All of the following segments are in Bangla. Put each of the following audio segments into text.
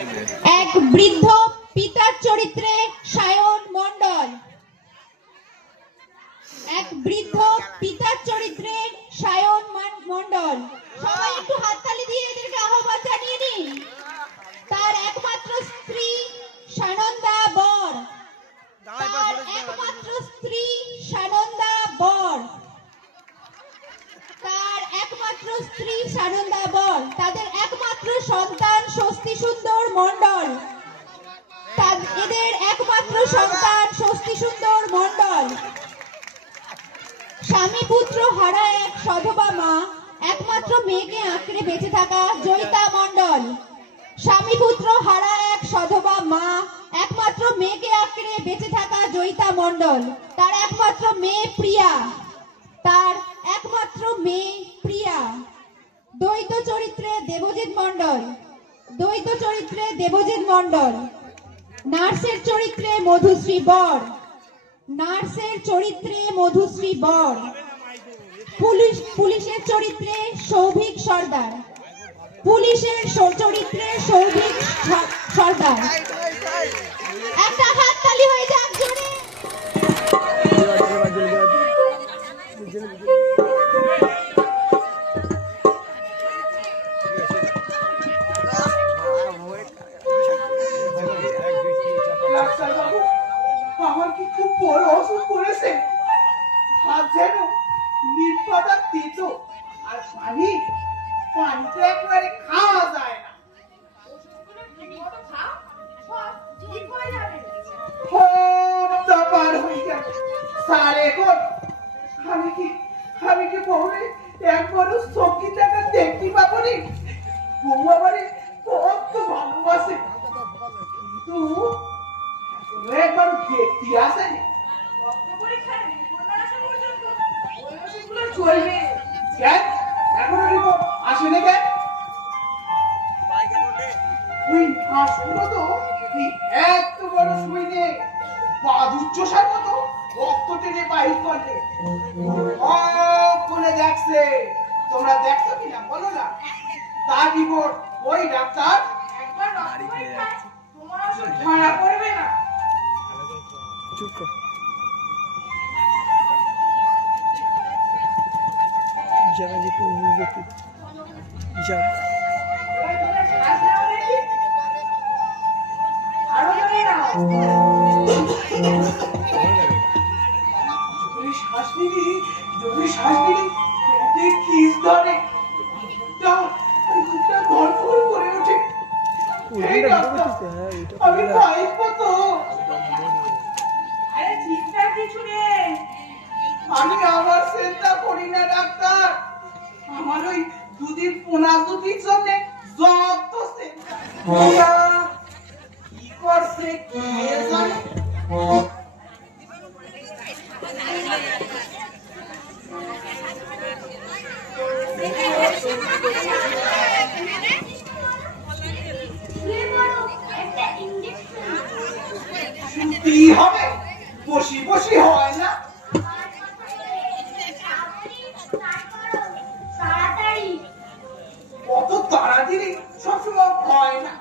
এক বৃদ্ধ পিতার চরিত্রে সায়ন মণ্ডল। এক বৃদ্ধ পিতার চরিত্রে সায়ন মণ্ডল। সবাই একটু হাততালি দিয়ে এদেরকে আহ্বান জানিয়ে নিন। তার একমাত্র স্ত্রী সানন্দা বর। তার একমাত্র স্ত্রী সানন্দা বর। তার একমাত্র স্ত্রী সানন্দা বর। তাদের একমাত্র সন্তান স্বস্তি সুন্দর মণ্ডল। এদের একমাত্র সন্তান স্বস্তি সুন্দর মণ্ডল। স্বামী পুত্র হারা এক সধবা মা, একমাত্র মেয়েকে আঁকড়ে বেঁচে থাকা জয়িতা মণ্ডল। স্বামী পুত্র হারা এক সধবা মা, একমাত্র মেয়েকে আঁকড়ে বেঁচে থাকা জয়িতা মণ্ডল। তার একমাত্র মেয়ে প্রিয়া। তার একমাত্র মেয়ে প্রিয়া। দ্বৈত চরিত্রে দেবজিৎ মণ্ডল। দ্বৈত চরিত্রে দেবজিৎ মণ্ডল। নার্সের চরিত্রে মধুশ্রী বর। নার্সের চরিত্রে মধুশ্রী বর। পুলিশের চরিত্রে সৌভিক সর্দার। পুলিশের চরিত্রে সৌভিক সর্দার। একটা হাততালি হয়ে যাক জোরে। আমার কি খুব বড় অসুখ করেছে? ভাত যেন নির্পাতা তেতো, আর পানিটা একবারে খাওয়া যায় না। পার হয়ে গেল স্যার। এখন আমি কি বউরে একবারও চোখি টাকা দেখতে পাবো নি? বউ আমারে কত ভালোবাসে, কিন্তু একবার দেখতে আসেনি। চলবে এখনো রিপোর্ট আসেনি কেন? ওই হাঁসগুলো তো এত বড় সুই নেই, বাদুচ্চসার মতো রক্ত টেনে বাহির করলে কোনে দেখছে। তোমরা দেখছো কিনা বলো না? তার রিপোর্ট ওই ডাক্তার একবার তোমার ওষুধ ধরা পড়বে না। চুপ কর। যারা যে ব্যক্তি যা আমি আমার চিন্তা করি না ডাক্তার। আমার ওই দুদিন পোনা দুদিন জন্য যত চিন্তা কি করছে কে জানে। কি হবে? বসি বসি হয় না। কত তাড়াতাড়ি সবসময় হয় না,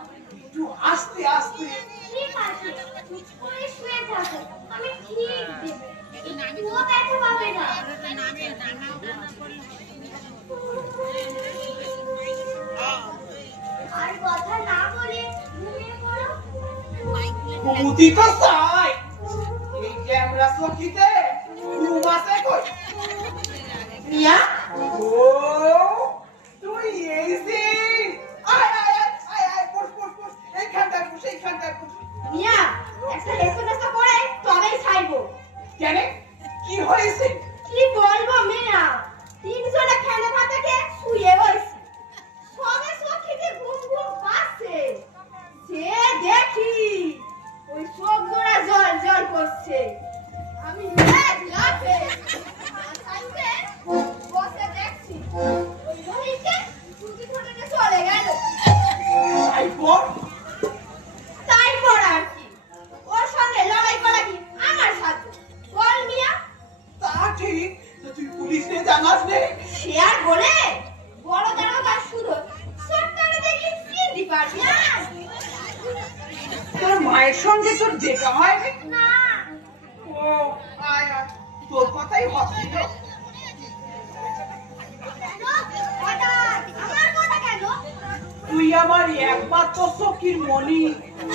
একটু আস্তে আস্তে। ঠিক আছে, করে শুয়ে থাকো, আমি ঠিক দেব। একটুও ব্যথা পাবে না। আর কথা না বলে ঘুমিয়ে পড়ো। বুদ্ধি তো চাই। এই ক্যামেরা চকিতে ঘুম আছে কই? মিয়া ও তুই এই যে আয় আয় আয় আয় বস বস বস, এইখানটায় বস এইখানটায় বস। মিয়া একটা এসএমএস করে তবেই ছাইবো। কেন কি হয়েছে? কি বলবো মিয়া, তিনজনে খেলে ভাত থেকে শুয়ে হইছে। সবে চোখে ঘুম ঘুম পাচ্ছে। সে দেখি ওই চোখ জোড়া জল জল করছে। আমি এক লাফে বসে দেখছি। মায়ের সঙ্গে তোর দেখা হয়নি? না। ও আয় আয়, তোর কথাই ভাবছিল। কেন? হঠাৎ আমার কথা কেন? তুই আমার একমাত্র সখীর মনি,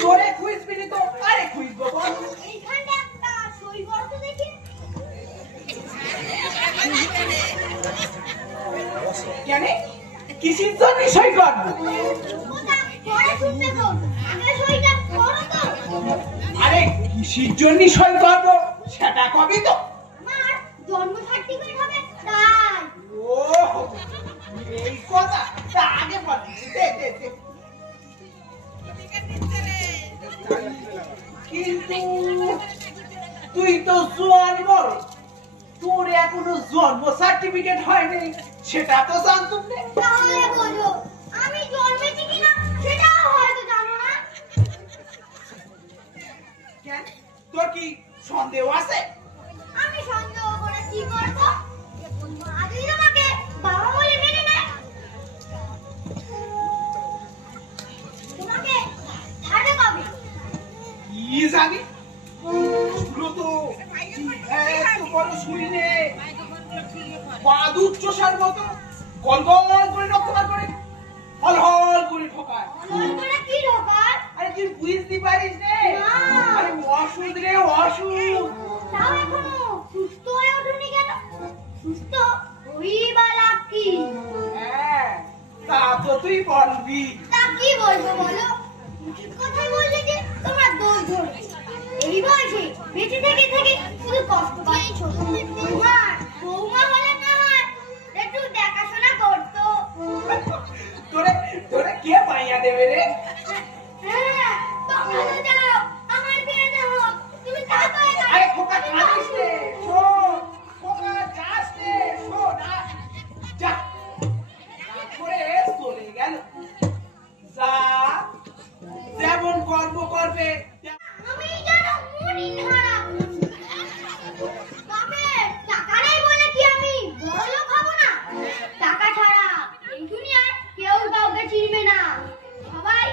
তোরে খুঁজবি নি তো আরে খুঁজবো বল। এইখানে একটা সই করো তো দেখি। কেন কিসির জন্য সই করবো? ওটা পরে শুনতে তো, আগে সইটা করো তো। আরে কিসির জন্য সই করবো সেটা কবি তো। আমার জন্ম সার্টিফিকেট হবে তাই। ও এই কথা, তা আগে বল। দে দে দে। কিন্তু তুই তো জন্ম, তোর এখনো জন্ম সার্টিফিকেট হয়নি সেটা তো জানতুম না। তাহলে বলো আমি জন্মেছি কিনা সেটাও হয়তো জানো না। কেন তোর কি সন্দেহ আছে? আমি সন্দেহ করে কি করব? মা যদি তোমাকে বাবা বলে মেনে নেয়, তোমাকে ছাড়ে পাবে। কি জানি শুলো তো এত বড় শুনি নে বাদুর চষার মতো গল গল করে রক্তপাত করে হল হল করে ঠকায়। অলল করে কি ঢোকার? আরে তুই বুঝতে পারিস নে? না। আরে অসুখ রে অসুখ। তাও এখনো সুস্থ হয়ে ওঠোনি কেন? সুস্থ হই বা লাভ কি? হ্যাঁ তা তো তুই বলবি। তা কি বলবো বলো? উচিত কথাই বললে যে তোমরা দোষ ধরবে। এই বয়সে বেঁচে থেকে থেকে শুধু কষ্ট পাচ্ছ। তোমার বৌমা হলে না হয় একটু দেখাশোনা করতো। তোরে তোরে কে পাইয়া দেবে রে? হ্যাঁ, তোমরা তো যাও, আমার বিয়ে না হোক, তুমি তা তো আরে খোকা কাঁদিস রে, শোন খোকা যাস রে, শোন যা করে চলে গেল। যা যেমন কর্ম করবে আমি যেন মনিন হারা। তবে টাকা নেই বলে কি আমি বড়লোক হব না? টাকা ছাড়া এই দুনিয়ায় কেউ কাউকে চিনবে না, সবাই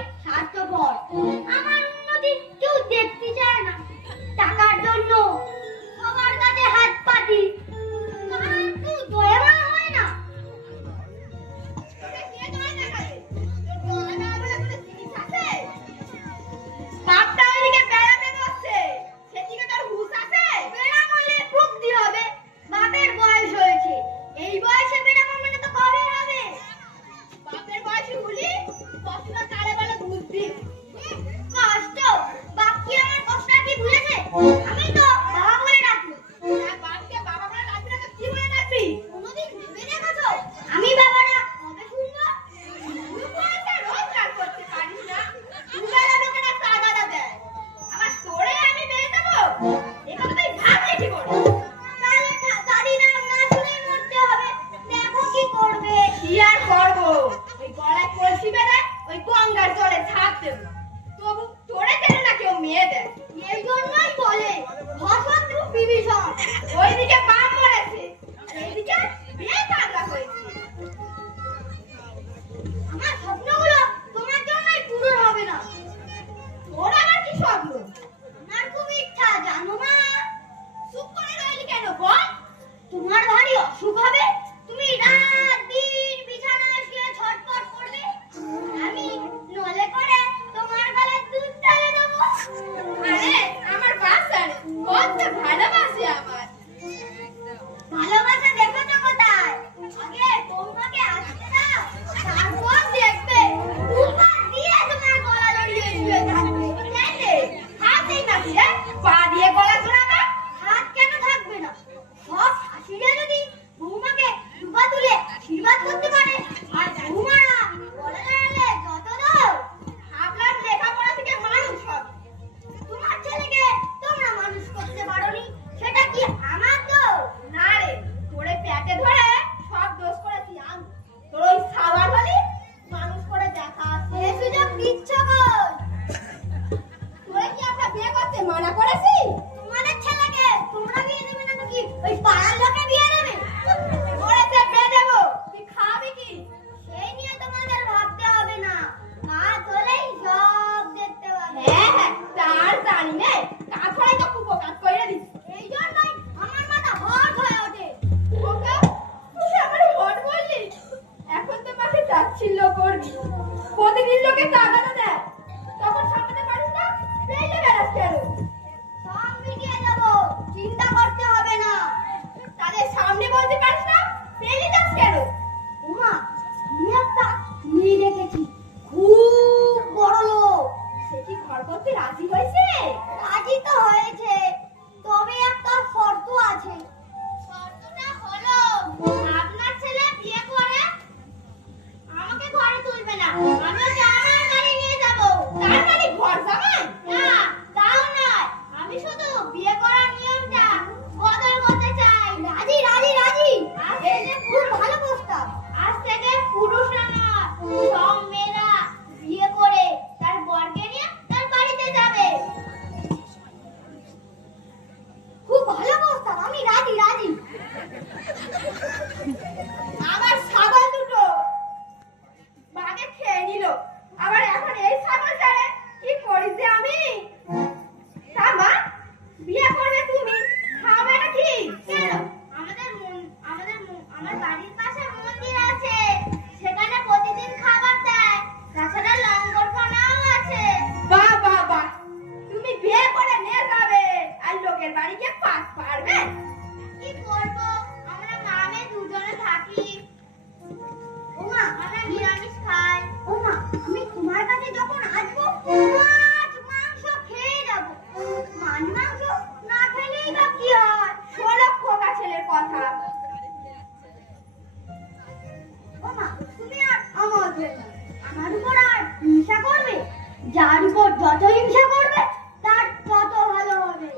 যার উপর যত হিংসা করবে তার তত ভালো হবে।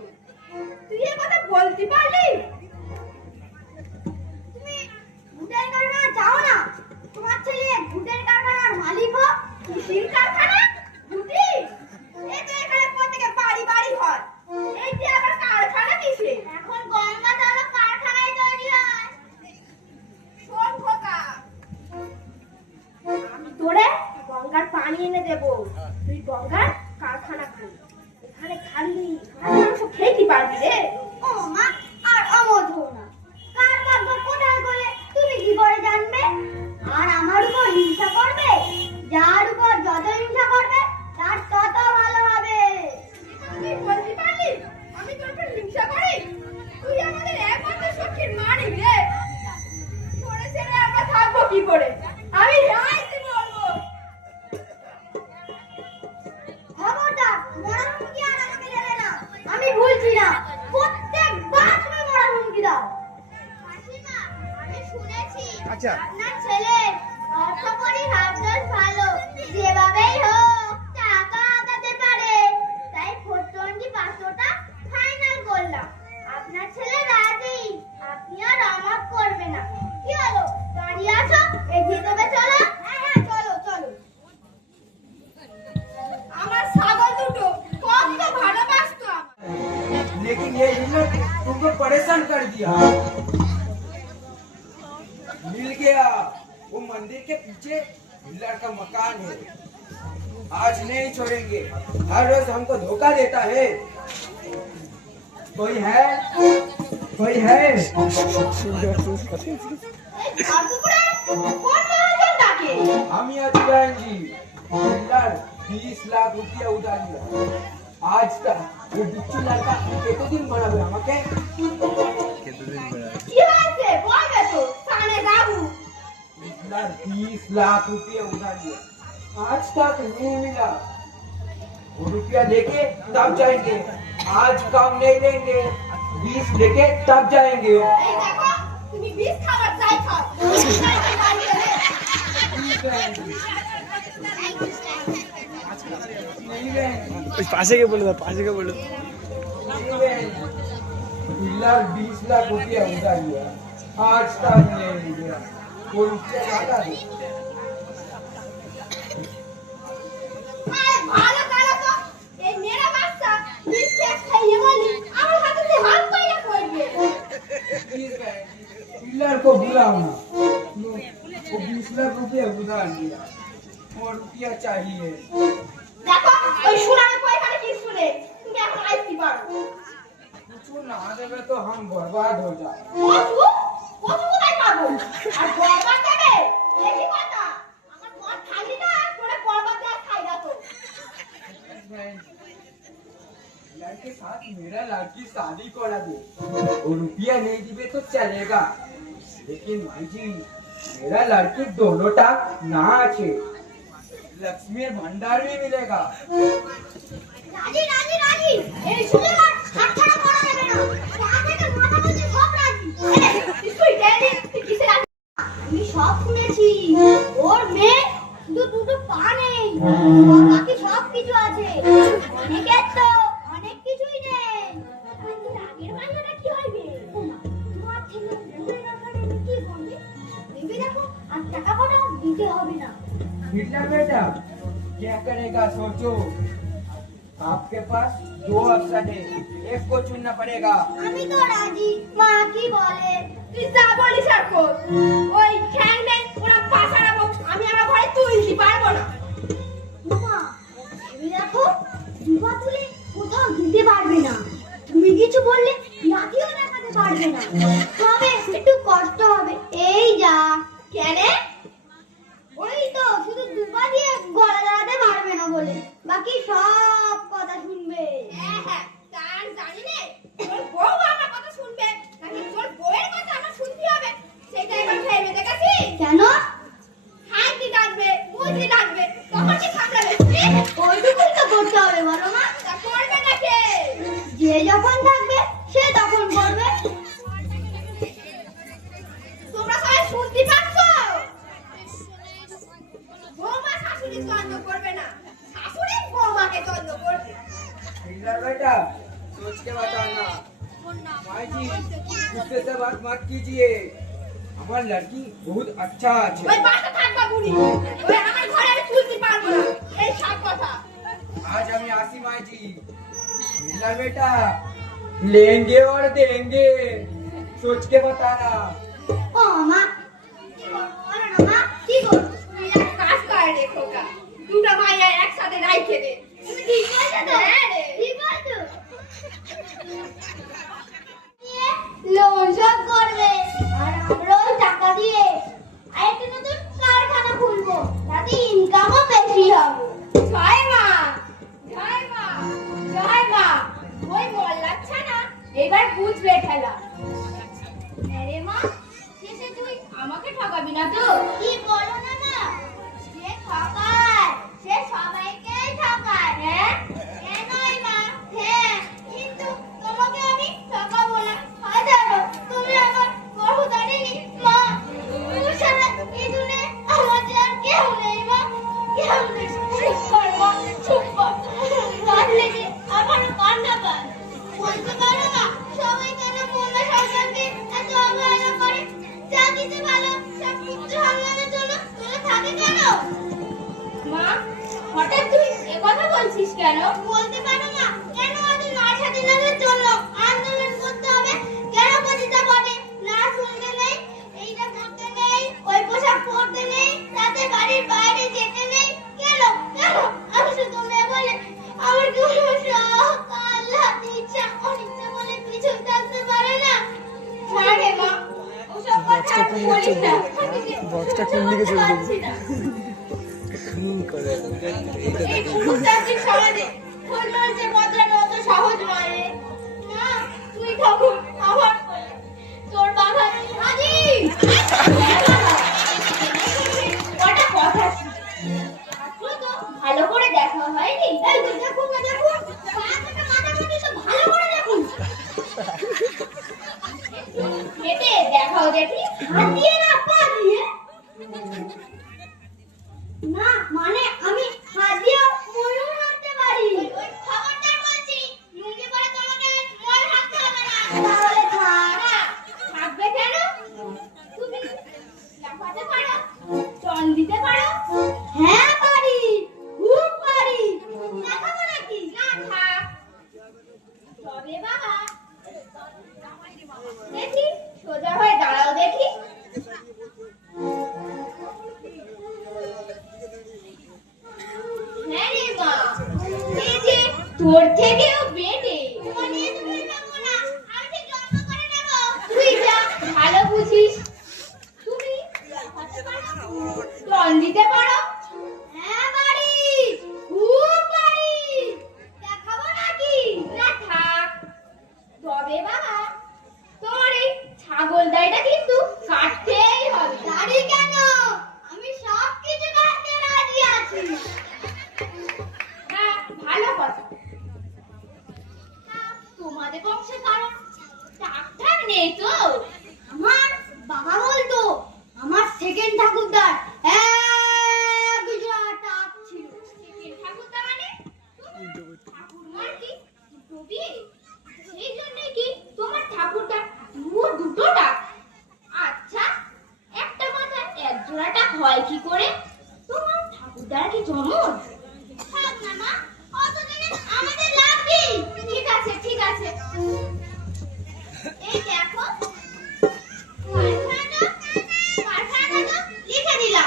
তুই এ কথা বলতে পারলি? তুমি ভূতের কারখানা চাও না? তোমার ছেলে ভূতের কারখানার মালিক হোক। কিসের কারখানা? ভূতি? এই তো এখানে প্রত্যেকে বাড়ি বাড়ি হয়, এই যে আবার কারখানা কিসে? এখন গঙ্গা জলও কারখানায় তৈরি হয়। শোন খোকা, আমি তোরে গঙ্গার পানি এনে দেবো, তুই গঙ্গার কারখানা খুল। এখানে খালি মাংস খেতে পারবি রে। ও মা, আর অমত হো না। কার ভাগ্য কোথায় বলে তুমি কি করে জানবে? আর আমার উপর হিংসা করবে? যার উপর যত হিংসা করবে তার তত ভালো হবে। তুই বলতে পারলি আমি তোর উপর হিংসা করি? তুই আমাদের একমাত্র সখীর মানি রে। তোরে ছেড়ে আমরা থাকবো কি করে? আমি রাইতে বলবো। খবরদার, মরা হুমকি আর আমাকে দেবে না। আমি ভুলছি না, প্রত্যেকবার তুমি মরা হুমকি দাও। মাসিমা, আমি শুনেছি আপনার ছেলে অর্থকরী ভাবদোষ ভালো, যেভাবেই হোক টাকা আদাতে পারে। তাই 420-500টা ফাইনাল করলাম। আপনার ছেলে রাজি, আপনি আর অমত করবে না। কি হলো, দাঁড়িয়ে আছো? এগিয়ে দেবে, চলো। হ্যাঁ হ্যাঁ, চলো চলো। আমার ছাগল দুটো কত ভালোবাসতো আমায়। लेकिन ये हिम्मत तुमको परेशान कर दिया। मिल गया, वो मंदिर के पीछे हिल्लर का मकान है। आज नहीं छोड़ेंगे, हर रोज हमको धोखा देता है। कोई है? कोई है? এই ঝাড়ুপুরে কোন মহাজন ডাকে? हम आज जाएंगे। हिल्लर 20 लाख रुपया उधार लिया। आज तक ये बिच्छू लड़का एक दिन बना हुआ আমাকে। কি হয়েছে বলবে তো, সামনে বাবু। हिल्लर 20 लाख रुपया उधार लिया, आज तक नहीं मिला। वो रुपया लेके तब जाएंगे, आज काम नहीं लेंगे। 20 लेके तब जाएंगे। এই দেখো, তুমি বিষ খাবার চাই খাও। नहीं रहेंगे, ওই পাশে কে বলে দাও, পাশে কে বলে দাও। नहीं रहेंगे। हिल्लर 20 लाख रुपया उधार लिया, आज तक नहीं मिला। वो रुपया लगा दो। আরে ভালো করো তো, এই মেরা বাচ্চা বিষ খেয়ে খাইয়ে বলি আমার হাতে দিয়ে হাত পাইয়া পড়বে। हिल्लर को बुलाओ ना। वो 20 लाख रुपया उधार लिया, वो रुपया चाहिए। দেখো, ওই শুনার পয়সাটা কি শুনে তুমি এখন আইতে পারো। कुछ ना देवे तो हम बर्बाद हो जाए। কত কত কোথায় পাবো? আর বরবাদ দেবে দেখি কথা। আমার ঘর খালি না, তোরে বরবাদ দেওয়া খাইগা তো। लड़के साथ मेरा लड़की शादी करा दे, और रुपया नहीं दिए तो चलेगा, लेकिन भाई जी मेरा लड़की दोनों टाक ना आछे, लक्ष्मी भंडार भी मिलेगा। রাজি রাজি রাজি, এই সুযোগ আর হাতছাড়া করা যাবে না। যা থেকে মাথা বুঝি সব রাজি। তুই গেলি, তুই কিসে রাজি? আমি সব শুনেছি, ওর মেয়ে শুধু দুটো পা নেই, বাকি সব কিছু আছে। অনেকের তো অনেক কিছুই নেই। কিন্তু আগের বাড়িটা কি হইবে? তোমার ছেলে ভুলে রাখার কি করবে? ভেবে দেখো, আর টাকা পাঠাও দিতে হবে না। हिटलर बेटा क्या करेगा सोचो, आपके पास 2 ऑप्शन है, एक को चुनना पड़ेगा। আমি তো রাজি, মা কি বলে? তুই যা বলিস আর কর। ওই ঠ্যাং ঠ্যাং ওরা পাছাড়াবো, আমি আমার ঘরে তুলতে পারবো না। মা, ভেবে দেখো, দুপা তুলে কোথাও দিতে পারবে না। তুমি কিছু বললে লাঠিও দেখাতে পারবে না। তবে একটু কষ্ট হবে, এই যা। কেন? ওই তো শুধু দুপা দিয়ে গলা দাঁড়াতে পারবে না বলে, বাকি সব কথা শুনবে। হ্যাঁ হ্যাঁ, তার জানি নে তোর বউ আমার কথা শুনবে নাকি তোর বউয়ের কথা আমার শুনতে হবে, সেটা একবার ভেবে দেখেছি। কেন? হাতি ডাকবে, বুঝি ডাকবে, তখন কি সামলাবে? ওইটুকুই তো করতে হবে বলো মা। তা করবে নাকি? যে যখন থাকবে সে তখন করবে। তোমরা সবাই শুনতে পাচ্ছ? বৌমা শাশুড়ি দ্বন্দ্ব করবে না, শাশুড়ি বৌমাকে मीरा बेटा सोच के बताना। माई जी गुस्से से बात मत कीजिए, हमारी लड़की बहुत अच्छा है। ওই বাসা থাকবা বুড়ি ওই আমার ঘরে আমি তুলতে পারবো না এই সব কথা आज हम आसी माई जी। मीरा बेटा लेंगे और देंगे, सोच के बताना। ও মা ওরে না মা কি গো তুই এক কাজ করে রে খোকা দুটো মাইয়া একসাথে রাইখে দে তুমি ঠিক বলছো তো হ্যাঁ রে ঠিক বলছো লোন সব করবে আর আমরাও টাকা দিয়ে আর একটা নতুন কারখানা খুলবো তাতে ইনকামও বেশি হবে জয় মা জয় মা জয় মা ওই মোল্লাচ্ছা না এবার বুঝবে ঠেলা আরে মা শেষে তুই আমাকে ঠকাবি না তো কি বলো না মা সে ঠকায় সে সবাইকেই ঠকায় হ্যাঁ কেনই মা হ্যাঁ কিন্তু তোমাকে আমি ঠকাবো না হাজারো তুমি আমার বহু জানেনি মা তুমি ছাড়া এই দুনিয়ায় আমার যে আর কেউ নেই মা কেউ নেই চুপ কর মা চুপ কর রাত লেগে আমারও কান্না পায় বলতে পারো না সবাই কেন মোল্লা সরকারকে এত অবহেলা করে যা কিছু ভালো সব কিছু সামলানোর জন্য তোরা থাকে কেন মা হঠাৎ তুই এ কথা বলছিস কেন বলতে পারো না কেন আমাদের নারী স্বাধীনতার জন্য আন্দোলন করতে হবে কেন প্রতিটা বলে না শুনতে নেই এইটা করতে নেই ওই পোশাক পরতে নেই তাতে বাড়ির বাইরে যেতে নেই কেন কেন আমি শুধু মেয়ে বলে আমার কোনো শখ আল্লাহ ইচ্ছা অনিচ্ছা বলে কিছু থাকতে পারে না ছাড়ে মা ওসব কথা আর বলিস না বক্সটা কোন দিকে চলে যাবে? পারছি না। করে এই কুকুরটাকে সমাজে ফুলবার যে বদলানো অত সহজ নয় রে না তুই ঠাকুর আমার কোলে। তোর বাবা আজি কটা কথা আসলো তো ভালো করে দেখা হয়নি এই তো দেখো না দেখো পাঁচটা মাথা মুখে তো ভালো করে দেখুন হেঁটে দেখাও দেখি হাত দিয়ে না পা দিয়ে না মানে আমি হাত দিয়ে ময়ূর হাঁটতে পারি ওই খবরদার বলছি লুঙ্গি পরে তোমাকে ময়ূর হাঁটতে হবে না তাহলে থাকবে কেন তুমি লাফাতে পারো চল দিতে পারো হ্যাঁ পারি খুব পারি দেখাবো নাকি না থাক তবে বাবা দেখি সোজা হয়ে দাঁড়াও দেখি হ্যাঁ রে মা এই যে তোর থেকেও বেটে মানে তুমি ভাবো না আমি ঠিক জন্ম করে নেব তুই যা ভালো বুঝিস তুমি লাফাতে পারো টন দিতে পারো হ্যাঁ পারি খুব পারি দেখাবো নাকি না থাক তবে বাবা তোমার এই ছাগল দাড়িটা কিন্তু কাটতেই হবে দাড়ি কেন আমি সব কিছু কাটতে রাজি আছি হ্যাঁ ভালো কথা তোমাদের বংশে কারণ ডাক্তার নেই তো আমার বাবা বলতো আমার সেকেন্ড ঠাকুরদার এক টাক ছিল সেকেন্ড ঠাকুরদার মানে ঠাকুরমার কি দুটো বিয়ে সেই জন্যই কি তোমার ঠাকুরটা দুটো টাক আচ্ছা একটা মাথায় এক জোড়া টাক হয় কি করে তোমার ঠাকুরদার কি জমজ থাক না মা অত জেনে আমাদের লাভ কি ঠিক আছে এই দেখো কারখানা লিখে দিলাম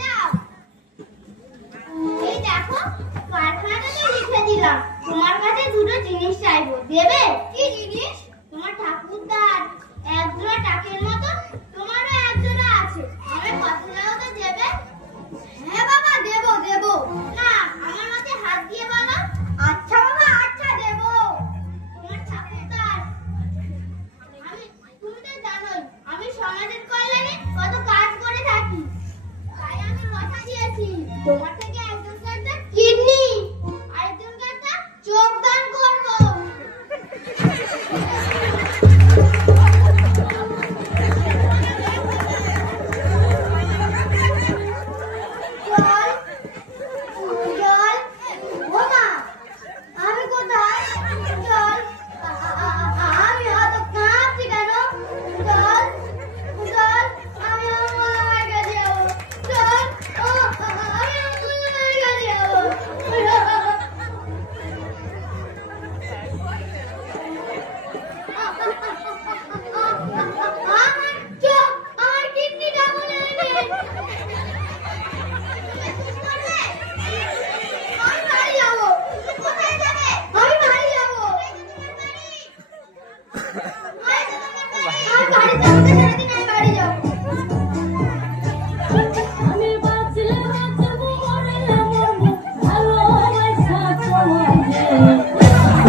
যাও। এই দেখো, কারখানাতে লিখে দিলাম। তোমার কাছে দুটো জিনিস চাইবো, দেবে? কি জিনিস? তোমার ঠাকুরদার একজোড়া টাকের মতো তোমারও একজোড়া আছে। আমার কথা দাও তো, দেবে? হ্যাঁ বাবা, দেবো দেবো। না, আমার মাথায় হাত দিয়ে বলো। আচ্ছা বাবা, আচ্ছা দেবো। তোমার ঠাকুরদার তুমি তো জানোই আমি সমাজের কল্যাণে কত কাজ করে থাকি, তাই আমি কথা দিয়েছি তোমার থেকে একজনকে একটা কিডনি আর একজনকে একটা চোখ দান করবো। জল জল, ও মা, আমি কোথায়? জল, আমি অত কাঁপছি কেন? জল জল, আমি আমার কাছে যাবো। জল, আমি আমার কাছে যাবো। আমার চোখ, আমার কিডনিটা মনে নেই। আমি বাড়ি যাবো। কোথায় যাবে? আমি বাড়ি যাবো। আমি বাড়ি যাবো, সারাদিন আমি বাড়ি যাবো। আমি বাঁচলে বাঁচবো, মরলে মরবো, ভালোবাসা তোমাকে।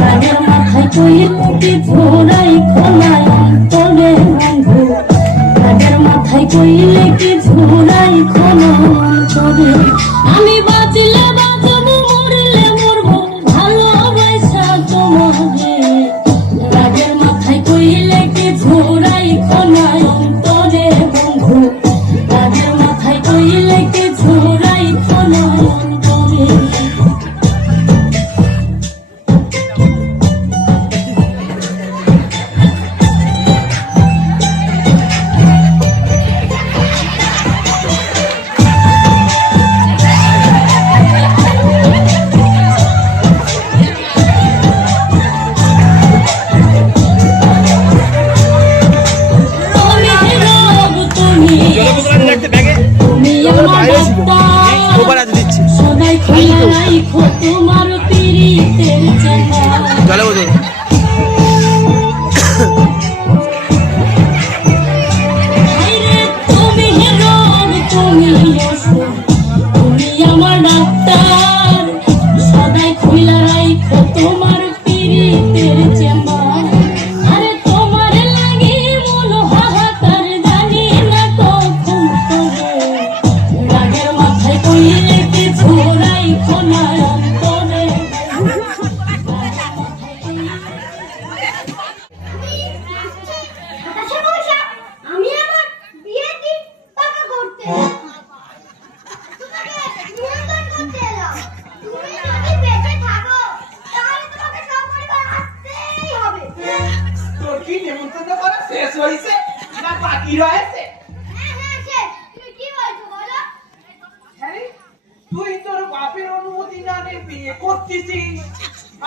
রাগের মাথায় কইলে কি ঝোড়াই খোলায় অন্তরে বন্ধু। রাগের মাথায় কইলে কি ঝোড়াই খোলায় অন্তরে। আমি বাঁচলে বাঁচবো, মরলে মরবো, ভালোবাসা তোমাকে। রাগের মাথায় কইলে কি ঝোড়াই খোলায় অন্তরে বন্ধু। রাগের মাথায় কইলে কি ঝোড়াই খোলায় অন্তরে। তুমি রব, তুমি তুমি আমার ডাক্তার। সদাই খোলা রাইখো তোমার পীড়িতের চেহারা। আইরে তুমি রব, তুমি ওষুধ, তুমি আমার ডাক্তার। সদাই খোলা রাইখো তোমার পীড়িতের চেম্বার। আরে তোমার লাগি মন হাহাকার, জানি না কখন তবে। রাগের মাথায় কইলে কি ঝোড়াই খোলায় অন্তরে। আচ্ছা মশা, আমি আমার বিয়ের দিন পাকা করতে তোমাকে নিমন্ত্রণ করতে এলাম। তুমি যদি বেঁচে থাকো তাহলে তোমাকে সপরিবার আসতেই হবে। তোর কি নেমন্তন্ন করা শেষ হয়েছে না বাকি রয়েছে? হ্যাঁ হ্যাঁ, শেষ। তুমি কি বলছো বলো? হ্যাঁ রে, তুই তোর বাপের অনুমতি না নিয়ে বিয়ে করতেছিস,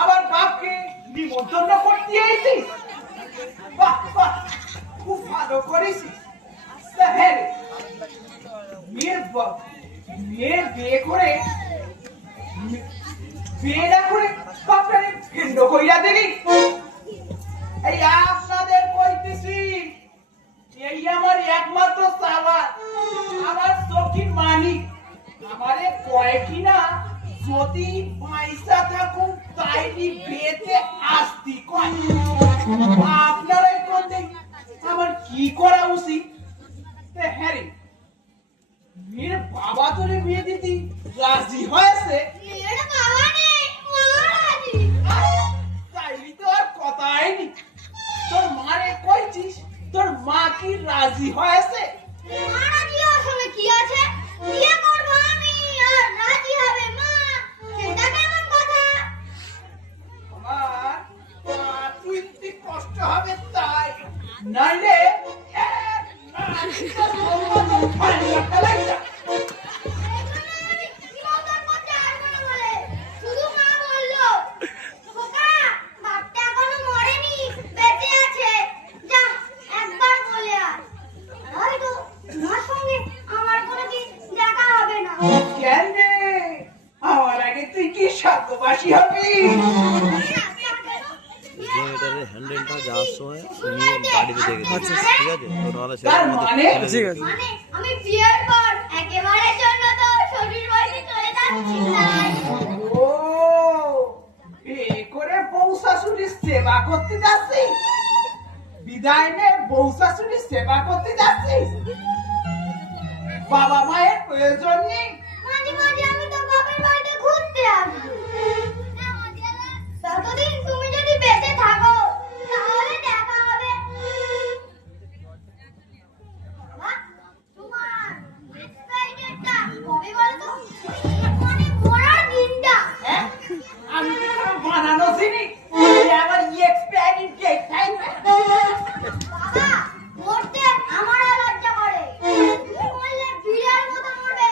আবার বাপকে নিমন্ত্রণ করতে এসেছিস। বাহ বাহ, খুব ভালো করেছিস। তা হ্যাঁ রে, মেয়ের বিয়ে করে বিয়ে না করে বাপটারে ভিন্ন কইরা দিলি। এই আপনাদের কইতেছি, এই আমার একমাত্র চাওয়া, আমার সখীর মালিক আমারে কয় কিনা যদি পয়সা থাকুন তাইনি বিয়েতে আসতি কয়। আপনারাই বলতেন আমার কি করা উচিত? হ্যাঁ রে, মেয়ের বাবা তোরে বিয়ে দিতে রাজি হয়েছে। মেয়ের বাবা নেই, মা রাজি। তাইলে তো আর কথাই নেই। তোর মারে কইছিস তোর মা কি রাজি হয়েছে? মা রাজি হওয়ার সঙ্গে কি আছে? বিয়ে করবো আমি আর রাজি হবে মা, সেটা কেমন কথা? আমার তুই কষ্ট হবে তাই, নাইলে নিমন্ত্রণ করতে আসবো না বলে শুধু মা বললো। খোকা, বাপটা এখনো মরেনি, বেঁচে আছে। যা, একবার বলে আয়। হয়তো তোমার সঙ্গে আমার কোনোদিন দেখা করেছিস? জেনারেটরের হ্যান্ডেলটা যাওয়ার সময় নিয়ে বাড়িতে দিয়ে গেছে, ঠিক আছে? তো নাহলে তার সেরকম মানে? ঠিক আছে। মানে আমি বিয়ের পর একেবারে জন্য তো শ্বশুর বাড়িতে চলে যাচ্ছি তাই। ও, বিয়ে করে বউ শাশুড়ির সেবা করতে যাচ্ছিস? বিদায় নে বউ শাশুড়ির সেবা করতে যাচ্ছিস? বাবা মায়ের প্রয়োজন নেই? মাঝে মাঝে আমি তো বাপের বাড়িতে ঘুরতে আসবো। ততদিন তুমি যদি বেঁচে থাকো তাহলে দেখা হবে। বাবা, তোমার এক্সপায়ারিটা কবে বলো তো? মানে মরার দিনটা। হ্যাঁ? আমি তো কোনো বানানো জিনিস। আবার এক্সপায়ারি ডেট টাইম। বাবা, মরতে আমার আর লজ্জা করে। তুমি মরলে বিড়াল মতো মরবে।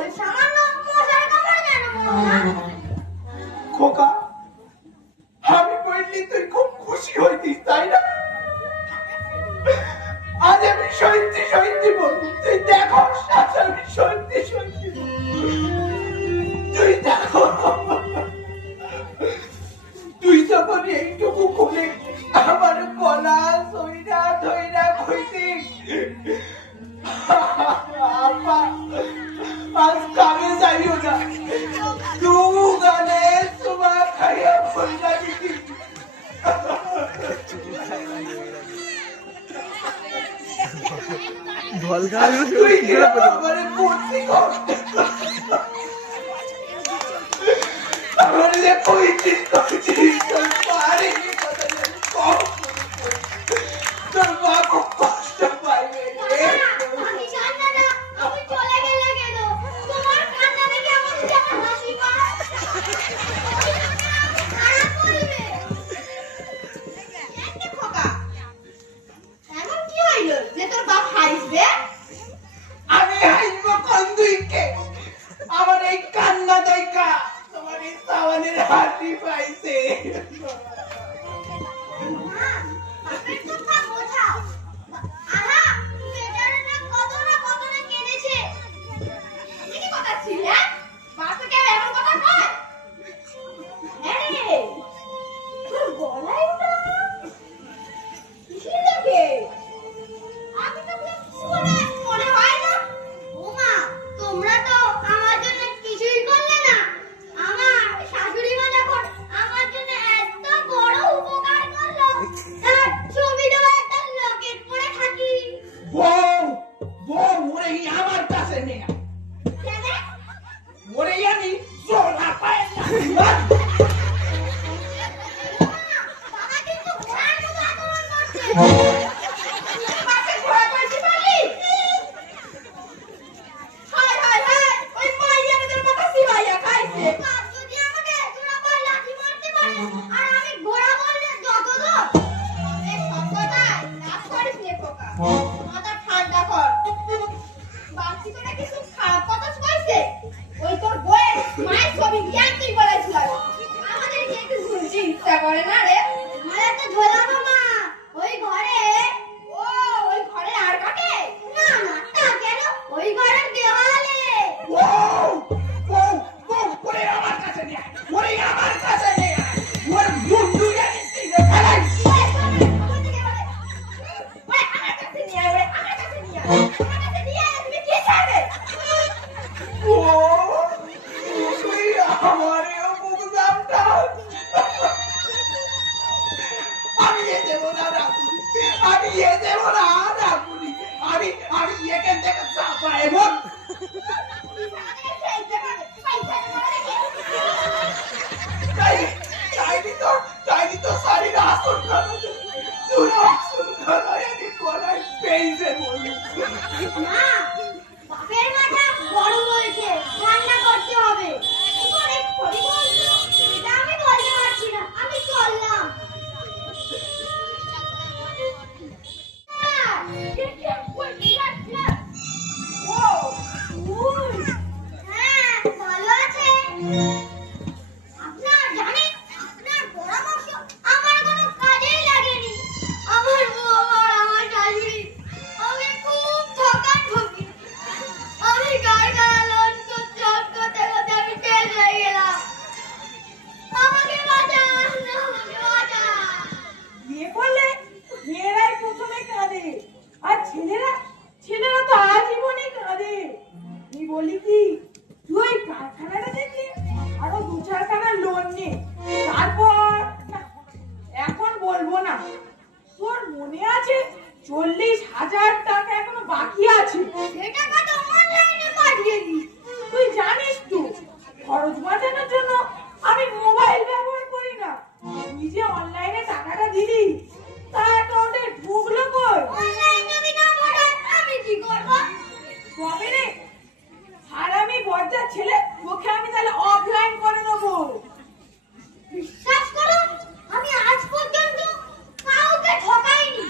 ওই সামান্য মশার কামড়ে যেন মরো না। খোকা, আমি বললি তুই খুব খুশি হইতিস তাই না? আজ আমি সত্যি সত্যি বলবি, তুই দেখো আজ আমি সত্যি সত্যি বলবি। তুই দেখো, তুই যখন এইটুকু খুলে আমার গলা সইরা ধইরা কইতিস, আপা আজ কামে যাইও না, তু গানে তোমার খাইয়া বইলা দিতি। ঢল খাওয়া তুই এরকম করে করছি গো। আমার যে কইছিস তোর পারে কি কথা জানি কম। তোর মা খুব কষ্ট পাইবে রে। আমি জানি না আমি চলে গেলে কেন তোমার কান্না দেখে আমার যে আমার হাসি পায় খারাপ করবে একটা খোকা, এমন কি হইল যে তোর বাপ হাসবে? আমি হাসব কোন দুইকে? আমার এই কান্না দেখা তোমার এই সাওয়ানের হাসি পাইছে। মা বাপের কথা বোঝাও আহা বেচারাটা কত না কেঁদেছে তুই কি কথা ছিল? বাপকে এমন কথা কয়? হ্যাঁ রে, তোর গলায় ওটা কিসের লাগে? আমি তো শুনে মনে হয় না। ওমা তোমরা তো আমার জন্য কিছুই করলে না আমার শাশুড়ি মা যখন আমার জন্য এত বড় উপকার করলো তার ছবি দেওয়া একটা লকেট পরে থাকি বউ বউ ওরে আমার কাছে নেই, কেন ওরে আমি জোড়া পাই না। বাবা কিন্তু ঘোড়ার মতো আচরণ করছে বাপকে ঘোড়া কইতে পারলি? হায় হায় হায়, ওই মাইয়া তোর মাথা সিবাইয়া খাইছে। বাপ যদি আমাকে তোরা বল লাঠি মারতে পারে আর আমি ঘোড়া বললে যত দূর এই সব কথায় রাগ করিস নে খোকা, মাথা ঠান্ডা কর। বাপজি তোরা কিছু খারাপ কথা কইছে? ওই তোর বউয়ের মায়ের ছবি জ্ঞান তুই বলেছিল। আমাদের কি একটু শুনতে ইচ্ছা করে না রে? আমার একটা ঝোলা মামা ওই ঘরে ও, ওই ঘরে আর কাকে? না না তা কেন ওই ঘরের দেওয়ালে বউ বউ বউ ওরে আমার কাছে নেই, ওরে আমার কাছে নেই, ওর মুন্ডু জানিস তুই ফেলাই। ওই আমার কাছে নিয়ে আয়, ওরে আমার কাছে নিয়ে আয়। আমার কাছে নিয়ে আয়, তুমি কি চাইবে? ও তুই আমারেও বুঝলামটা। আমি এ দেব না রাখুনি, আমি এ দেব না রাখুনি, আমি এখান থেকে চাপায় বল। চাইনি তো শাড়ির আসন খানো, তুই আসন খানায় আমি গলায় পেয়েছে বলি। না বাপের মাথা গরম হয়েছে ঠান্ডা করতে হবে কি করে খড়ি বলছো এটা আমি বলতে পারছি না আমি চললাম হ্যাঁ ভালো আছে আপনার জানেন আপনার পরামর্শ আমার কোনো কাজেই লাগেনি আমার বউ আর আমার শাশুড়ি আমাকে খুব ঠকাঠকি আছে? সে টাকা তো অনলাইনে পাঠিয়ে দিই। তুই জানিস তো খরচ বাঁচানোর জন্য আমি মোবাইল ব্যবহার করি না। তুই যে অনলাইনে টাকাটা দিলি তা অ্যাকাউন্টে ঢুকলো কই? অনলাইন যদি না পাঠায় আমি কি করবো? তবে রে হারামি বজ্জার ছেলে, তোকে আমি তাহলে অফলাইন করে দেবো। বিশ্বাস করুন আমি আজ পর্যন্ত কাউকে ঠকাইনি।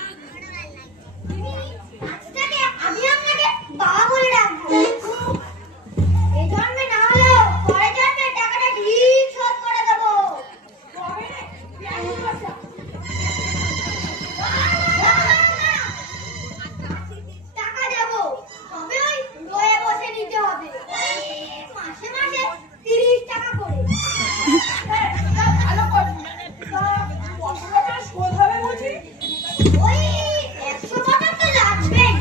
আজ থেকে আমি আপনাকে বাবা বলে ডাকবো। এই জন্মে না হলেও পরের জন্মে টাকাটা ঠিক শোধ করে দেবো। তবে রে পেঁয়াজু বাচ্চা, টাকা দেবো, তবে ওই রয়ে বসে নিতে হবে। মাসে মাসে 30 টাকা করে। হ্যাঁ, তা ভালো করবি। তা কত টাকা শোধ হবে বুঝি? ওই 100 টাকা তো লাগবেই।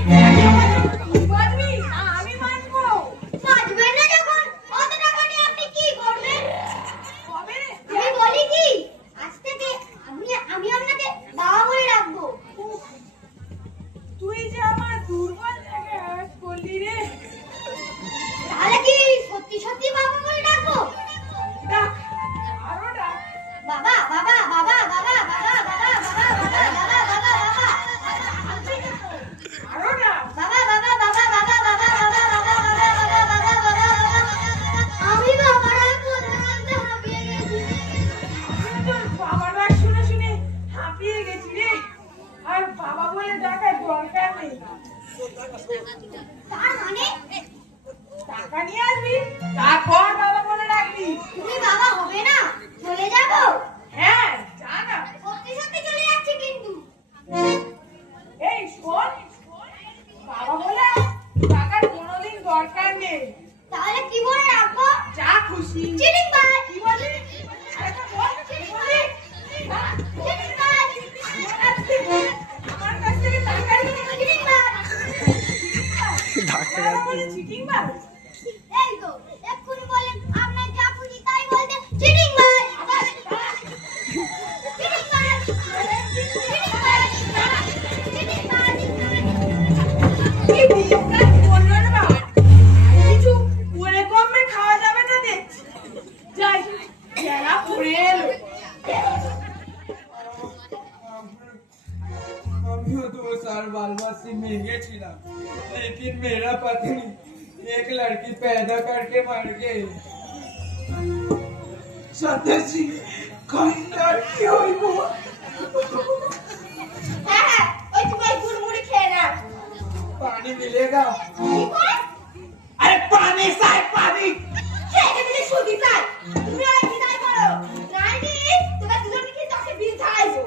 তুই বাঁধবি না আমি বাঁধবো? বাঁচবেন না যখন অত টাকা নিয়ে আপনি কি করবেন? তবে রে আমি বলি কি আজ থেকে আমি আপনাকে বাবা বলে ডাকবো। তুই যে আমার দুর্বল জায়গায় আঘাত করলি রে। তাহলে কি সত্যি সত্যি বাবা বলে ডাকবো? ডাক, আরো ডাক। বাবা বাবা বাবা বাবা বাবা বাবা বাবা বাবা বাবা বাবা বাবা আরো ডাক। বাবা বাবা বাবা বাবা বাবা বাবা বাবা বাবা বাবা বাবা বাবা আমি বাবারা বলতে বলতে হাঁপিয়ে গেছি। আমি তোর বাবার ডাক শুনে শুনে হাঁপিয়ে গেছি রে। আর বাবা বলে ডাকার দরকার নেই। তার মানে টাকা নিয়ে আসবি, তারপর বাবা বলে ডাকবি। তুমি বাবা হবে না, চলে যাবো। হ্যাঁ, জানা। সত্যি সত্যি চলে যাচ্ছে কিন্তু। এই শোন, বাবা বলে টাকার কোনোদিন দরকার নেই। তাহলে কি বলে রাখবো? যা খুশি। চিটিং বাজ। কি বললি? আরেকবার বল, কি বললি? চিটিং বাজ। আমার কাছ থেকে টাকা নিয়ে চিটিং বাজ। ধাক্কা বাবা বলে চিটিং মার। এই তো এক্ষুনি বলেন আপনার যা খুশি তাই বলতে চিটিং বাজ। চিটিং বাজ। চিটিং বাজ। চিটিং বাজ। কি বিপদ করলো রে বাবা? কিছু ওরে কমে খাওয়া যাবে না দেখছি। যাই, খেলা পড়ে এলো। अमियों तो 2 साल बालवासी में छिड़ा, लेकिन मेरा पत्नी एक लड़की पैदा करके मर गई। सत्यजी कहीं लड़की हुई वो। হ্যাঁ হ্যাঁ ওই তুমি ওই গুড়মুড়ি খেয়ে না। पानी मिलेगा? কি করে? अरे पानी साहब पानी। খেয়ে দিলে সুদি চাই। তুমি আর কি দাই করো? নাইনি তোমরা দুজনে কি তোকে বিল ছাড়াইছো?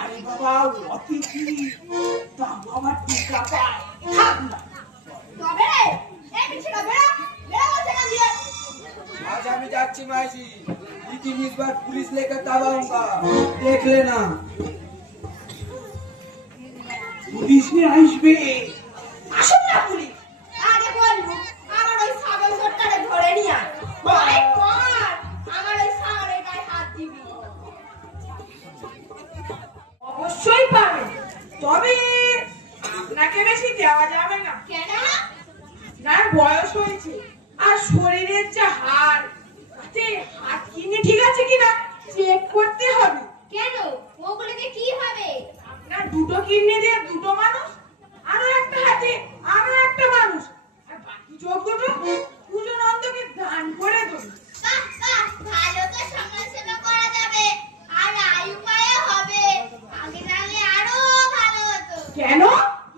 अरे बाबा অতিথি তা বাবা টিকা পায় থাক না। তবে রে এই পিছনে বেড়া বেড়া বলছে না দিয়ে। आज আমি যাচ্ছি মাইজি, लेकिन इस बार पुलिस लेकर तब आऊंगा, देख लेना। পুলিশ নিয়ে আসবে। আসুন না পুলিশ। আগে বলবো আমার ওই ছাগল সরকারে ধরে নিয়ে আয়। আরে কর আমার ওই ছাগলের গায়ে হাত দিবি। অবশ্যই পাবে, তবে আপনাকে বেশি দেওয়া যাবে না। কেন? না বয়স হয়েছে আর শরীরের যা হাড়, তাতে হাত কিনে ঠিক আছে কিনা চেক করতে হবে। কেন ওগুলোকে কি হবে? আপনার দুটো কিডনি দিয়ে দুটো মানুষ, আরো একটা হাতে আরো একটা মানুষ, আর বাকি যোগ দুটো পুজো নন্দকে দান করে দেবো। বাহ বাহ ভালো তো সমাজ সেবা করা যাবে আর আয়ু পায়ে হবে। আগে জানলে আরো ভালো হতো। কেন?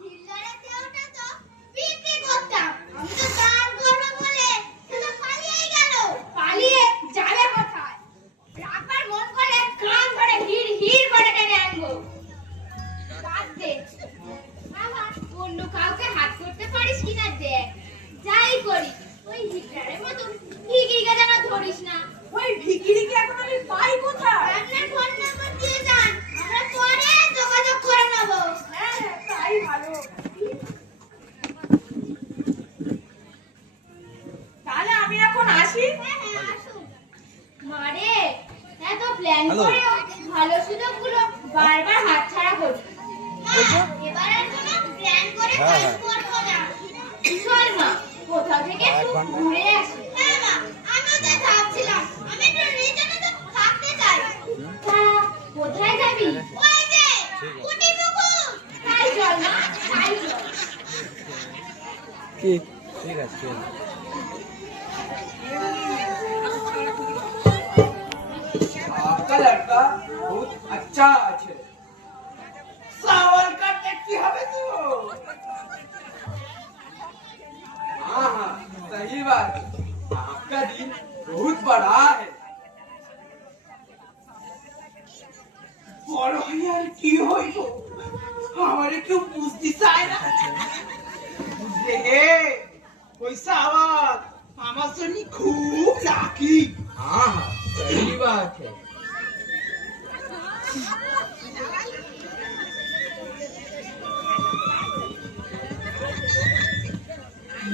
হিল্লারের দেহটা তো বিক্রি করতাম। আমি তো দান করবো বলে শুধু পালিয়েই গেল। পালিয়ে যাবে কোথায়? রাখবার মন করে কান ধরে হির হির করে টেনে আনবো। বাদ দে। বাবা অন্য কাউকে হাত করতে পারিস কিনা দেখ। যাই করি ওই হিটলারের মতো ভিকিরিকে যেন ধরিস না। ওই ভিকিরিকে এখন আমি পাই কোথায়? আপনার ফোন নাম্বার দিয়ে যান, আমরা পরে যোগাযোগ করে নেব। হ্যাঁ হ্যাঁ, তাই ভালো। তাহলে আমি এখন আসি। হ্যাঁ হ্যাঁ আসুন। মারে এত প্ল্যান হ্যালো। করেও ভালো সুযোগগুলো বারবার হাতছাড়া করি। বলছো এবার আর কোনো প্ল্যান করে হ্যাঁ, কাজ হ্যাঁ। করবো না। চল মা, কোথাও থেকে একটু ঘুরে আসি। হ্যাঁ মা, আমিও তাই ভাবছিলাম। আমি একটু রিজনে তো থাকতে চাই। তা, কোথায় যাবি? ওই যে, কুটি পুকুর। তাই চল মা, তাই চল। কি ঠিক আছে ঠিক আছে। आपका लड़का बहुत अच्छा है। सवाल करते की হবে তো हाँ हाँ सही बात है। आपका दिल बहुत बड़ा है। বড় হই আর কি হইব আমারে কেউ বুঝতে চায় না বুঝলে হে ওই সাওয়াল আমার জন্য খুব লাকি हाँ हाँ सही बात है।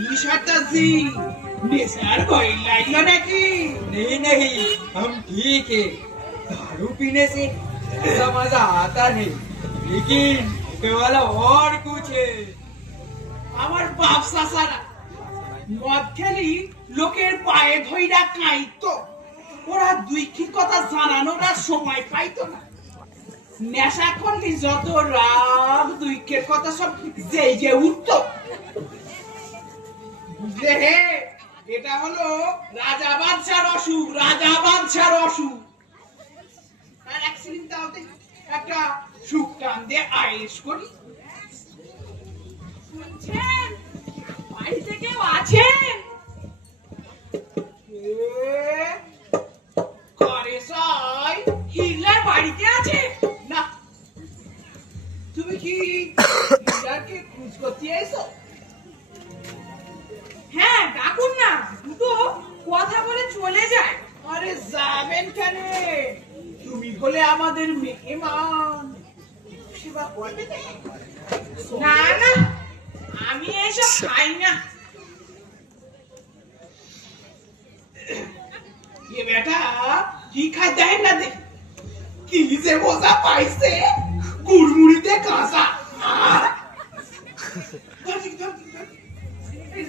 নিশাটা জি নেশার ভয় লাগলো নাকি नहीं नहीं हम ठीक है। दारू पीने से ऐसा मजा आता नहीं, लेकिन ये वाला और कुछ है। আমার বাপ চাচারা মদ খেলি লোকের পায়ে ধইরা কাঁইতো ওরা দুইখির কথা জানানোর আর সময় পাইতো না নেশা করলি যত রাগ দুইখের কথা সব জেগে উঠতো বুঝলে হে এটা হলো রাজা বাদশার অসুখ রাজা বাদশার অসুখ আর অ্যাক্সিডেন্ট তাওতে একটা সুখ টান দিয়ে আয়েশ করি শুনছেন বাড়িতে কেউ আছেন করে সাই হিটলার বাড়িতে আছে না তুমি কি হিটলারকে খোঁজ করতে এসো হ্যাঁ ডাকুন না দুটো কথা বলে চলে যায় আরে যাবেন কেন তুমি হলে আমাদের মেহমান সেবা করবে না না আমি এসব খাই না ये बेटा কি খাই দেন না দেখি কি যে মজা পাইছে গুড়মুড়িতে কাঁচা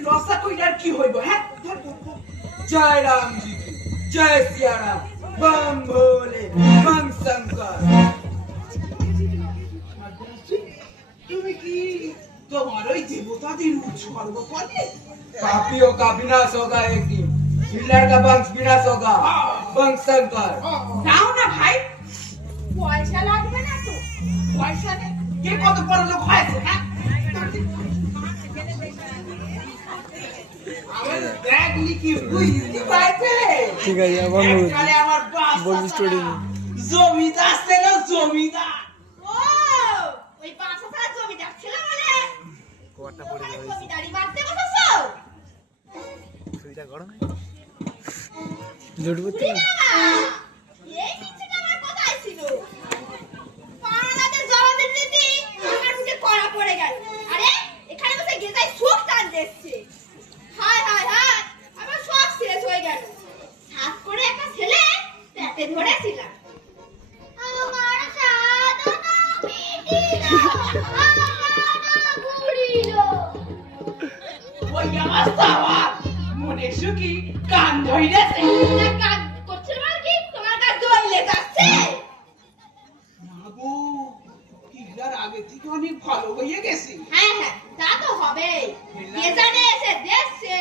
লসা কইলার কি হইব হ্যাঁ जय राम जी की जय सिया राम बम भोले बम शंकर। তুমি কি তোমার ওই দেবতাদের উৎসর্গ করলে पापियों का विनाश होगा एक दिन, हिटलर का वंश विनाश होगा। बम शंकर। দাও না ভাই পয়সা লাগবে না তো পয়সা নেই কে কত বড় লোক হয়েছে হ্যাঁ আমার ব্যাগলি কি বুঝতে পাইছে ঠিক আছে আবার এককালে আমার বাপ বলছি স্টোরি নেই জমিদার ছিল জমিদার ও, ওই পাঁচশো টাকা জমিদার ছিল বলে কবারটা পড়ে ওখানে গেছে। জমিদারি বাড়তে বসেছো? শরীরটা গরম লুট করতে বুড়ি বাবা, এই নিশ্চিত আমার কোথায় ছিল? পাড়াতে জবাবে দিদি, আমার মুখে কড়া পড়ে গেল। আরে, এখানে বসে গেজায় সুখ টান দিচ্ছে। হায় হায় হায়, আমার সব শেষ হয়ে গেল। সাত করে একটা ছেলে পেটে ধরেছিলাম। আমার সাধনা মিটিল, আমার বুড়িল। ওই আমার সাওয়াল মনে সুখী কান ধইরেছে তোমার কাজ করছিল মানে কি? তোমার কাজ দৌড়লে যাচ্ছে। মাগো হিটলার আগে থেকে অনেক ভালো হয়ে গেছে হ্যাঁ হ্যাঁ, তা তো হবেই। কে জানে এসে দেখছে,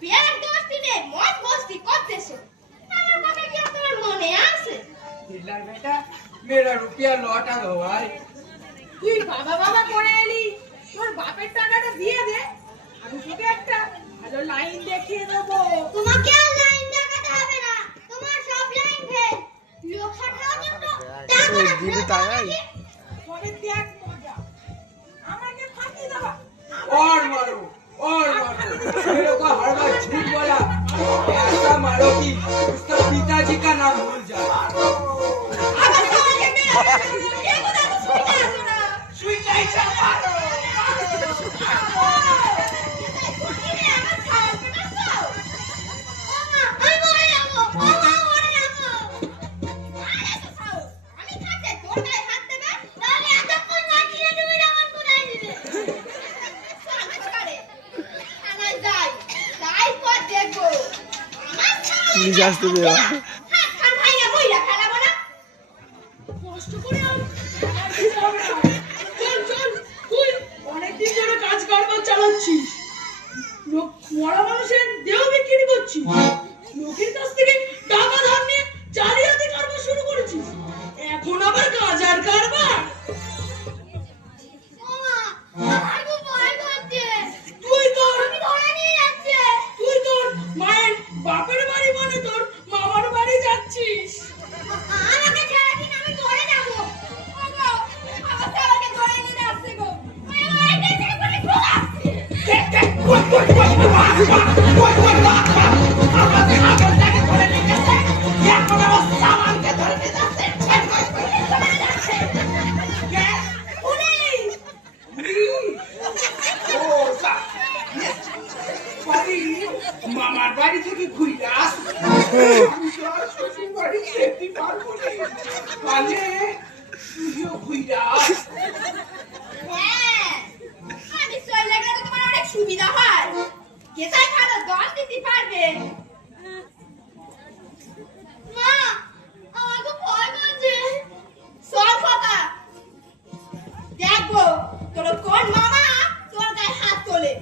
পেয়ার দোস্তি নেই, মদ মস্তি করতেছে। আমার কথা কি আর তোমার মনে আছে? हिटलर बेटा मेरा रुपया लौटा दो भाई। তুই বাবা বাবা করে এলি তোর বাপের টাকাটা দিয়ে দে আমি তোকে একটা ভালো লাইন দেখিয়ে দেবো তোমাকে আর লাইন দেখাতে হবে না, তোমার সব লাইন ফেল। লোক সামলাও কিন্তু টাকা ওই না দিদি ফেরত তাকাই। নাকি? তবে দেখ মজা আমাকে ফাঁকি দেবা और मारो मेरे को हर बार झूठ बोला, ऐसा मारो कि उसका पिताजी का नाम भूल जाए। আমার সবাইকে মেরে ফেলো। কে কোথাও শুনতে আসো না। সুই চাইছা নিচে আসতে দেওয়া হাত খান ভাইয়া বইরা খেলাবো না। কষ্ট করে আর দিতে হবে না। চল চল, তুই অনেকদিন ধরে কাজ কারবার চালাচ্ছিস, মরা মানুষের দেহ বিক্রি করছিস, লোকের কাছ থেকে টাকা ধার নিয়ে জালিয়াতি কারবার শুরু করেছিস, এখন আবার গাঁজার কারবার। আমার খুব ভয় করছে। তুই তোর আমি ধরে নিয়ে যাচ্ছে। তুই তোর মায়ের বাপের বাড়ি মানে তোর মামার বাড়ি যাচ্ছিস। আমাকে ছেড়ে দিন, আমি ধরে যাবো। ওগো, আমার ছেলেকে ধরে নিয়ে যাচ্ছে গো। আমার এটা থেকে বলে খুব আসছে। মামার বাড়ি থেকে ঘুরে আস শ্বশুর বাড়ি যেতে পারবো না মানে তুইও ঘুরে আস হ্যাঁ, আমি চলে গেলে তো তোমার অনেক সুবিধা হয়। কেসাই খাতা দল দিতে পারবে। মা, আমার খুব ভয় করছে। চল খোকা, দেখবো তোর কোন মামা তোর গায়ে হাত তোলে।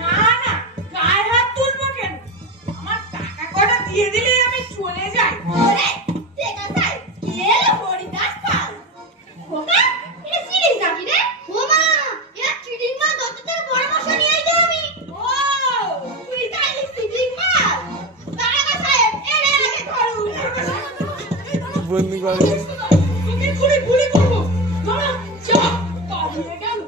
না না, গায়ে হাত তুলবো কেন? আমার টাকা কটা দিয়ে দিলে আমি চলে যাই। ওরে, কেসাই, কে এলো হরিদাস পাল? খোকা, এটা সিরিজ নাকি রে? ও মা, এটা চিটিং মাল, যত থেকে পরামর্শ নিয়ে আইছি আমি। ও, তুই তাইলে চিটিং মাল? দাঁড়া সাহেব, এরে আগে ধরুন। বন্দি করে তোকে গুলি গুলি করবো। দাঁড়া, যা, পালিয়ে গেল।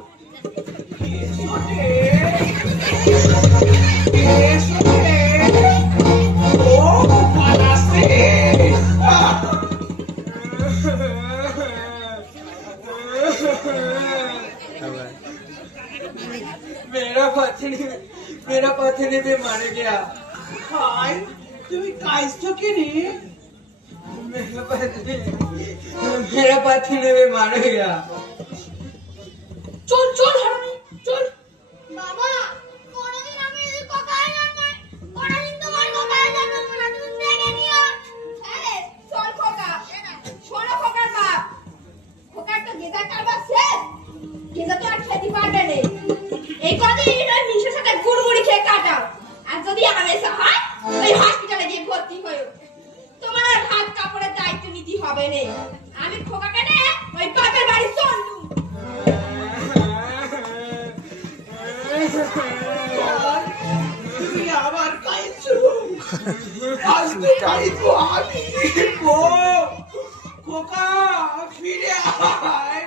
मेरा पत्नी भी मार गया। ভাই তুমি কাইছো কি রে मेरा पत्नी भी मार गया। চল চল হারামি, চল। বাবা, কোনদিন আমি এই কোকায় জানবো, কোনদিন তোমার কোকায় জানবো না, তুমি দেখে নিও। আরে, চল খোকা, শোনো খোকার বাপ, খোকার তো গেজা কারবার শেষ, গেজা তো আর খেতে পারবে না। এই কদিন ওই মিশের সাথে গুড়মুড়ি খেয়ে কাটাও, আর যদি আমেসা হয়, ওই হসপিটালে গিয়ে ভর্তি হয়েও। তোমার আর ভাত কাপড়ের দায়িত্ব নিতে হবে না। আমি খোকাকে নিয়ে ওই বাপের বাড়ি চললুম। তুমি আবার কাইছো আজকে কাইছো আমি ও কোকা ফিরে আয়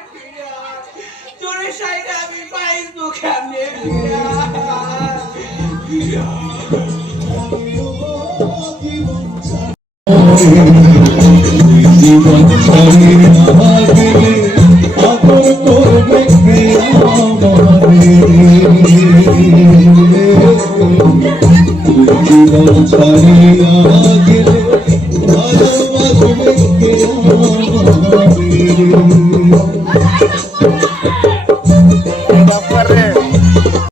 তোর সাইডে আমি পাইছো কেমনে ফিরে আয় জীবন ছাড়ি না গেলে আপন করবে কে জীবন ছাড়ি না গেলে ভালোবাসবে কে